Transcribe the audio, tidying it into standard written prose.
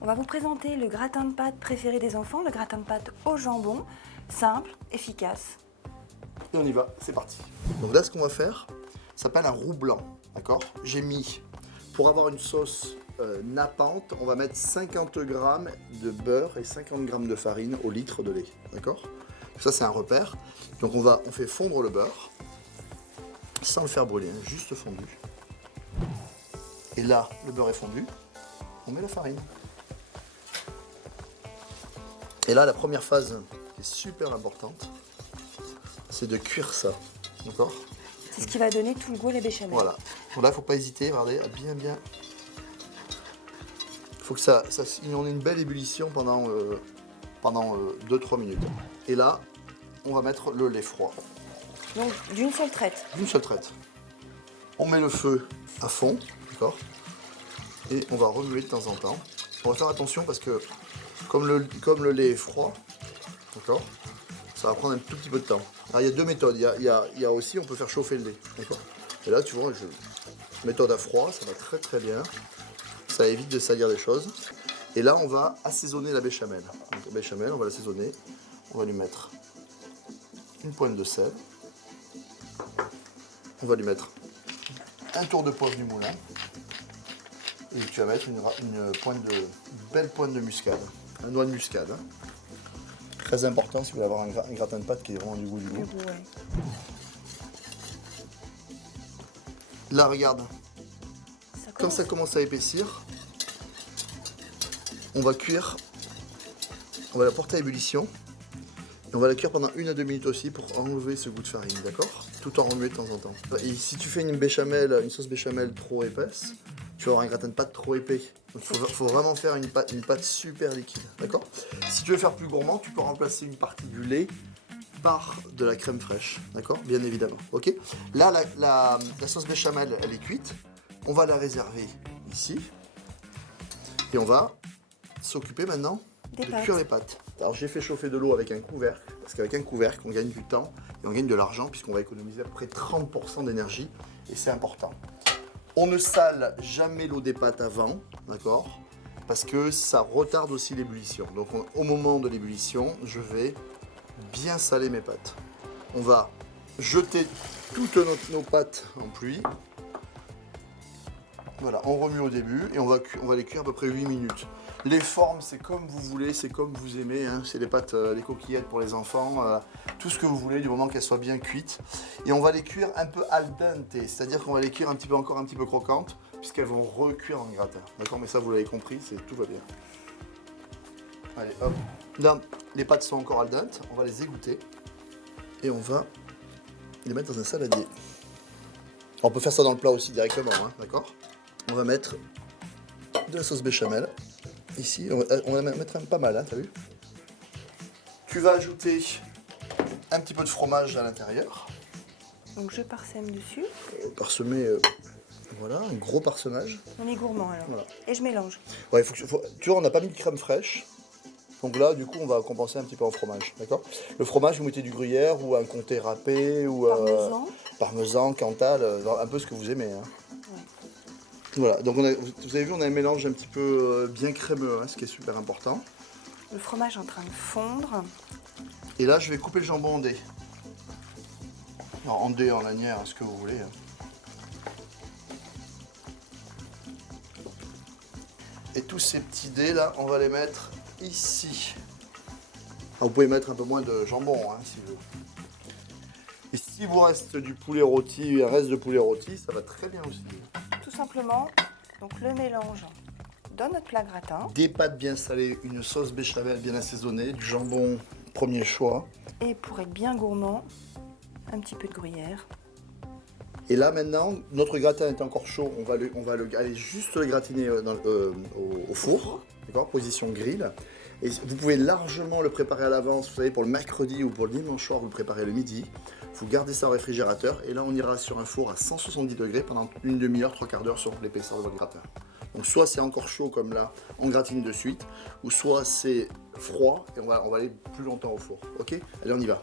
On va vous présenter le gratin de pâtes préféré des enfants, le gratin de pâtes au jambon, simple, efficace. Et on y va, c'est parti. Donc là, ce qu'on va faire, ça s'appelle un roux blanc, d'accord? J'ai mis, pour avoir une sauce nappante, on va mettre 50 g de beurre et 50 g de farine au litre de lait, d'accord? Ça, c'est un repère. Donc on fait fondre le beurre, sans le faire brûler, hein, juste fondu. Et là, le beurre est fondu, on met la farine. Et là, la première phase, qui est super importante, c'est de cuire ça, d'accord? C'est ce qui va donner tout le goût à la béchamel. Voilà. Donc là, il ne faut pas hésiter, regardez, à bien... Il faut que ça on ait une belle ébullition pendant 2-3 minutes. Et là, on va mettre le lait froid. Donc d'une seule traite. D'une seule traite. On met le feu à fond, d'accord? Et on va remuer de temps en temps. On va faire attention parce que comme le lait est froid, d'accord, ça va prendre un tout petit peu de temps. Alors il y a deux méthodes. Il y a aussi, on peut faire chauffer le lait, d'accord? Et là, tu vois, méthode à froid, ça va très très bien. Ça évite de salir des choses. Et là, on va assaisonner la béchamel. Donc la béchamel, on va l'assaisonner. On va lui mettre une pointe de sel. On va lui mettre un tour de poivre du moulin. Et tu vas mettre une belle pointe de muscade. Un noix de muscade. Hein. Très important si vous voulez avoir un gratin de pâtes qui ait vraiment du goût. Ouais. Là, regarde. Quand ça commence à épaissir, on va cuire, on va la porter à ébullition et on va la cuire pendant 1 à 2 minutes aussi pour enlever ce goût de farine, d'accord? Tout en remuant de temps en temps. Et si tu fais une sauce béchamel trop épaisse, tu vas avoir un gratin de pâte trop épais. Donc il faut vraiment faire une pâte super liquide, d'accord? Si tu veux faire plus gourmand, tu peux remplacer une partie du lait par de la crème fraîche, d'accord? Bien évidemment, ok? Là, la sauce béchamel, elle est cuite. On va la réserver ici. Et on va s'occuper maintenant de cuire les pâtes. Alors j'ai fait chauffer de l'eau avec un couvercle, parce qu'avec un couvercle, on gagne du temps et on gagne de l'argent, puisqu'on va économiser à peu près 30% d'énergie, et c'est important. On ne sale jamais l'eau des pâtes avant, d'accord? Parce que ça retarde aussi l'ébullition. Donc au moment de l'ébullition, je vais bien saler mes pâtes. On va jeter toutes nos pâtes en pluie. Voilà, on remue au début et on va les cuire à peu près 8 minutes. Les formes, c'est comme vous voulez, c'est comme vous aimez. Hein. C'est les pâtes, les coquillettes pour les enfants, tout ce que vous voulez, du moment qu'elles soient bien cuites. Et on va les cuire un peu al dente, c'est-à-dire qu'on va les cuire encore un petit peu croquantes, puisqu'elles vont recuire en gratin. D'accord, mais ça, vous l'avez compris, tout va bien. Allez, hop. Là, les pâtes sont encore al dente, on va les égoutter. Et on va les mettre dans un saladier. On peut faire ça dans le plat aussi directement, hein, d'accord? On va mettre de la sauce béchamel. Ici, on va mettre pas mal, hein, t'as vu? Tu vas ajouter un petit peu de fromage à l'intérieur. Donc je parsème dessus. Parsemer, voilà, un gros parsemage. On est gourmand alors. Voilà. Et je mélange. Ouais, tu vois, on n'a pas mis de crème fraîche. Donc là, du coup, on va compenser un petit peu en fromage, d'accord? Le fromage, vous mettez du gruyère ou un comté râpé ou parmesan, cantal, un peu ce que vous aimez. Hein. Ouais. Voilà, donc vous avez vu, on a un mélange un petit peu bien crémeux, hein, ce qui est super important. Le fromage est en train de fondre. Et là, je vais couper le jambon en dés. Alors, en dés, en lanière, ce que vous voulez. Hein. Et tous ces petits dés là, on va les mettre ici. Alors, vous pouvez mettre un peu moins de jambon, hein, si vous voulez. Et si vous reste du poulet rôti, un reste de poulet rôti, ça va très bien aussi. Tout simplement, donc le mélange dans notre plat gratin. Des pâtes bien salées, une sauce béchamel bien assaisonnée, du jambon premier choix. Et pour être bien gourmand, un petit peu de gruyère. Et là maintenant, notre gratin est encore chaud, on va aller juste le gratiner au four, d'accord, position grill. Et vous pouvez largement le préparer à l'avance, vous savez, pour le mercredi ou pour le dimanche soir, vous le préparez le midi. Vous gardez ça au réfrigérateur et là on ira sur un four à 170 degrés pendant une demi-heure, 3/4 d'heure sur l'épaisseur de votre gratin. Donc soit c'est encore chaud comme là, on gratine de suite, ou soit c'est froid et on va aller plus longtemps au four. Ok? Allez, on y va.